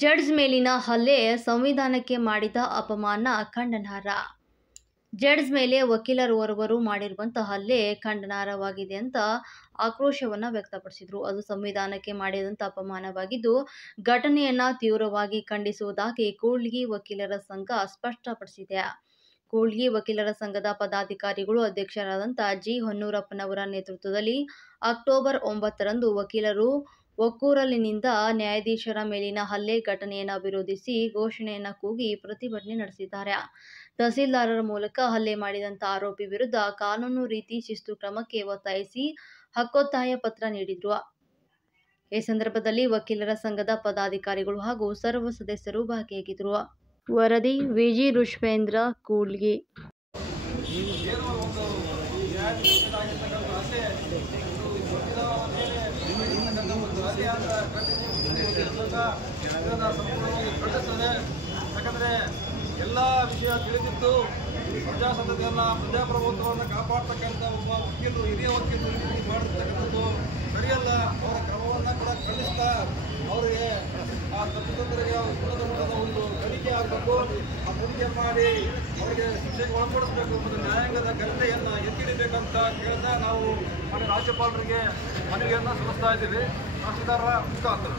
Judge ಮೇಲಿನ ಹಲ್ಲೆ ಸಂವಿಧಾನಕ್ಕೆ ಮಾಡಿದ ಅಪಮಾನ ಖಂಡನಾರ್ಹ. ಜಡ್ಜ್ ಮೇಲೆ ವಕೀಲರೋರ್ವರು ಮಾಡಿರುವಂತಹ ಹಲ್ಲೆ ಖಂಡನಾರ್ಹವಾಗಿದೆ ಅಂತ ಆಕ್ರೋಶವನ್ನ ವ್ಯಕ್ತಪಡಿಸಿದ್ರು. ಅದು ಸಂವಿಧಾನಕ್ಕೆ ಮಾಡಿದಂಥ ಅಪಮಾನವಾಗಿದ್ದು, ಘಟನೆಯನ್ನ ತೀವ್ರವಾಗಿ ಖಂಡಿಸುವುದಾಗಿ ಕೂಡ್ಲಿಗಿ ವಕೀಲರ ಸಂಘ ಸ್ಪಷ್ಟಪಡಿಸಿದೆ. ಕೂಡ್ಲಿಗಿ ವಕೀಲರ ಸಂಘದ ಪದಾಧಿಕಾರಿಗಳು ಅಧ್ಯಕ್ಷರಾದಂಥ ಜಿ. ಹೊನ್ನೂರಪ್ಪನವರ ನೇತೃತ್ವದಲ್ಲಿ ಅಕ್ಟೋಬರ್ 9ರಂದು ವಕೀಲರು ಒಕ್ಕೂರಲಿನಿಂದ ನ್ಯಾಯಾಧೀಶರ ಮೇಲಿನ ಹಲ್ಲೆ ಘಟನೆಯನ್ನು ವಿರೋಧಿಸಿ ಘೋಷಣೆಯನ್ನು ಕೂಗಿ ಪ್ರತಿಭಟನೆ ನಡೆಸಿದ್ದಾರೆ. ತಹಸೀಲ್ದಾರರ ಮೂಲಕ ಹಲ್ಲೆ ಮಾಡಿದಂಥ ಆರೋಪಿ ವಿರುದ್ಧ ಕಾನೂನು ರೀತಿ ಶಿಸ್ತು ಕ್ರಮಕ್ಕೆ ಒತ್ತಾಯಿಸಿ ಹಕ್ಕೊತ್ತಾಯ ಪತ್ರ ನೀಡಿದ್ರು. ಈ ಸಂದರ್ಭದಲ್ಲಿ ವಕೀಲರ ಸಂಘದ ಪದಾಧಿಕಾರಿಗಳು ಹಾಗೂ ಸರ್ವ ಸದಸ್ಯರು ಭಾಗಿಯಾಗಿದ್ದರು. ವರದಿ ವಿಜಿ ರುಷವೇಂದ್ರ, ಕೂಡ್ಲಿಗಿ. ಯಾಕಂದರೆ ಎಲ್ಲ ವಿಷಯ ತಿಳಿದಿದ್ದು ಪ್ರಜಾಸತ್ತೆಯನ್ನು ಪ್ರಜಾಪ್ರಭುತ್ವವನ್ನು ಕಾಪಾಡ್ತಕ್ಕಂಥ ಒಬ್ಬ ವಕೀಲರು, ಹಿರಿಯ ವಕೀಲರು ಈ ರೀತಿ ಮಾಡಿರ್ತಕ್ಕಂಥದ್ದು ಸರಿಯಲ್ಲ. ಅವರ ಕ್ರಮವನ್ನು ಕೂಡ ಖಂಡಿಸ್ತಾ ಅವರಿಗೆ ಆ ತಪ್ಪಿತಸ್ಥರಿಗೆ ಗುಣದ ಒಂದು ತನಿಖೆ ಆಗಬೇಕು. ಆ ತನಿಖೆ ಮಾಡಿ ಅವರಿಗೆ ಶಿಕ್ಷೆಗೆ ಒಳಪಡಿಸಬೇಕು ಮತ್ತು ನ್ಯಾಯಾಂಗದ ಘನತೆಯನ್ನು ಎತ್ತಿಡಬೇಕಂತ ಕೇಳ್ತಾ ನಾವು ಮನೆ ರಾಜ್ಯಪಾಲರಿಗೆ ಮನವಿಯನ್ನು ಸಲ್ಲಿಸ್ತಾ ಇದ್ದೀವಿ ತಹಸೀಲ್ದಾರರ ಮುಖಾಂತರ.